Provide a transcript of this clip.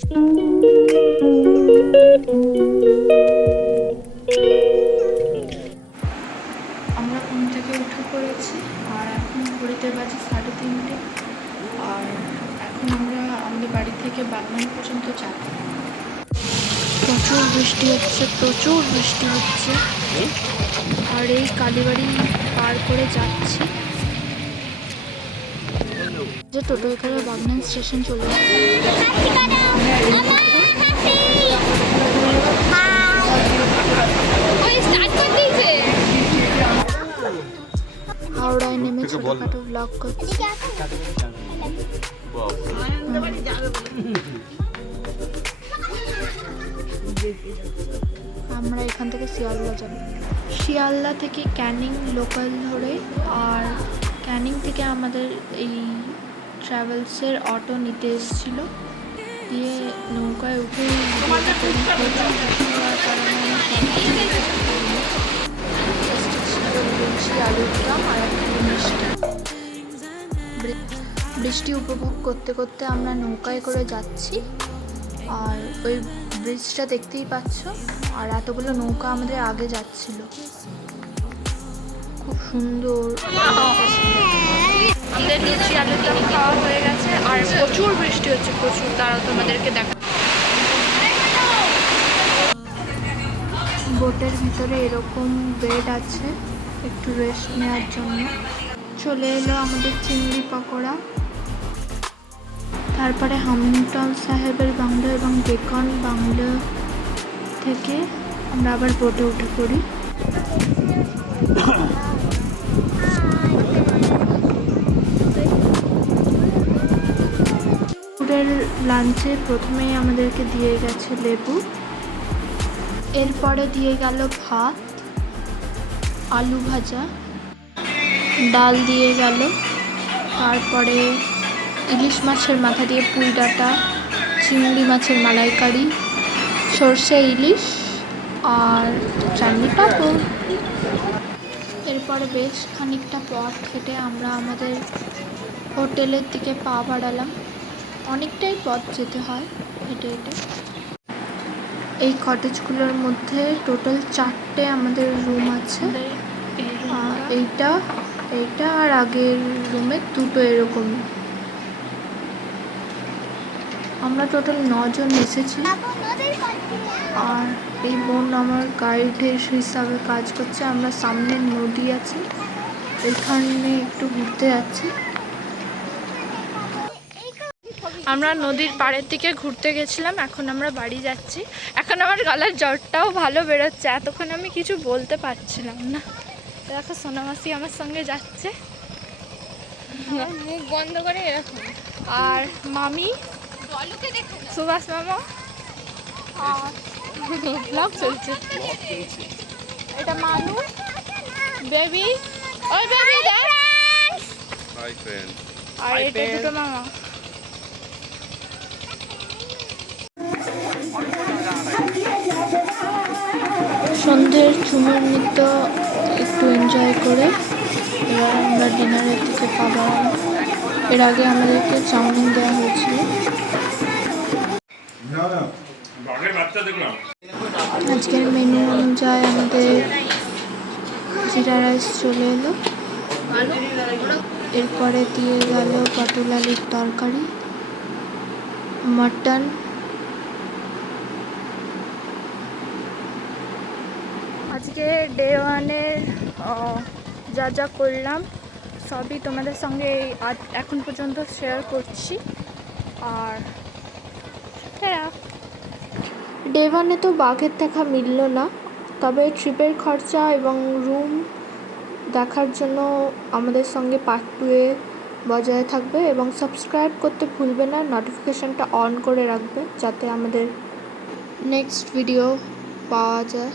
আমরা ঘুম থেকে উঠে পড়েছি আর এখন ঘড়িতে বাজে 3:30। আর এখন আমরা আমাদের বাড়ি থেকে বাগনান পর্যন্ত যাব। প্রচুর বৃষ্টি হচ্ছে আর এই কালীবাড়ি পার করে যাচ্ছি। যে টোটোয় করে বাগনান স্টেশন চলে হাওড়ায় নেমে ছোটখাটো ব্লগ করছি। আমরা এখান থেকে শিয়ালদা যাব। শিয়ালদা থেকে ক্যানিং লোকাল ধরে আর ক্যানিং থেকে আমাদের এই ট্রাভেলসের অটো নিতে এসেছিল, দিয়ে নৌকায় উঠে আলুর দাম আর বৃষ্টি উপভোগ করতে করতে আমরা নৌকায় করে যাচ্ছি। আর ওই ব্রিজটা দেখতেই পাচ্ছ, আর এতগুলো নৌকা আমাদের আগে যাচ্ছিল, খুব সুন্দর। আমাদের লুচি আলুর দম খাওয়া হয়ে গেছে আর প্রচুর বৃষ্টি হচ্ছে, প্রচুর। তারা তোমাদেরকে দেখা বোটের ভিতরে এরকম বেড আছে একটু রেস্ট নেওয়ার জন্য। চলে এলো আমাদের চিংড়ি পকোড়া, তারপরে হামিলটন সাহেবের বাংলো এবং ডেকন বাংলো থেকে আমরা আবার বোটে উঠে পড়ি। দুপুরের লাঞ্চে প্রথমেই আমাদেরকে দিয়ে গেছে লেবু, এরপরে দিয়ে গেল ভাত, আলু ভাজা, ডাল দিয়ে গেল, তারপরে ইলিশ মাছের মাথা দিয়ে পুঁই ডাঁটা, চিংড়ি মাছের মালাইকারি, সর্ষে ইলিশ আর চাটনি পাঁপড়। এরপরে বেশ খানিকটা পথ হেঁটে আমরা আমাদের হোটেলের দিকে পা বাড়ালাম। অনেকটাই পথ যেতে হয় হেঁটে হেঁটে। এই কটেজগুলোর মধ্যে টোটাল 4টে আমাদের রুম আছে। এইটা আর আগের রুমে 2টো এরকমই। আমরা টোটাল 9 জন এসেছি। আর এই বোন আমার গাইডের হিসাবে কাজ করছে। আমরা সামনে নদী আছে, এখানে একটু ঘুরতে যাচ্ছি। আমরা নদীর পাড়ের দিকে ঘুরতে গেছিলাম, এখন আমরা বাড়ি যাচ্ছি। এখন আমার গলার জ্বরটাও ভালো বেরোচ্ছে, এতক্ষণ আমি কিছু বলতে পারছিলাম না। দেখো সোনামাসি আমার সঙ্গে যাচ্ছে, মুখ বন্ধ করে এরকম। আর মামি, সুভাষ মামা, আর ব্লগ চলছে। এটা মানু, বেবি, ওই বেবি দেখ, আর এটা দুটো মামা। সন্ধ্যের ঝুমুর নৃত্য একটু এনজয় করে এবার আমরা ডিনারের দিকে পা বাড়ালাম। এর আগে আমাদেরকে চাউমিন দেওয়া হয়েছিল। আজকের মেনু অনুযায়ী আমাদের জিরা রাইস চলে এলো, এরপরে দিয়ে গেল পটল আলুর তরকারি, মাটন, আজকে ডে 1-এর যা যা করলাম সবই তোমাদের সঙ্গে এখন পর্যন্ত শেয়ার করছি। আর ডে 1-এ তো বাঘের দেখা মিলল না, তবে ট্রিপের খরচা এবং রুম দেখার জন্য আমাদের সঙ্গে পার্ট 2-এ বজায় থাকবে এবং সাবস্ক্রাইব করতে ভুলবে না, নোটিফিকেশানটা অন করে রাখবে যাতে আমাদের নেক্সট ভিডিও পাওয়া যায়।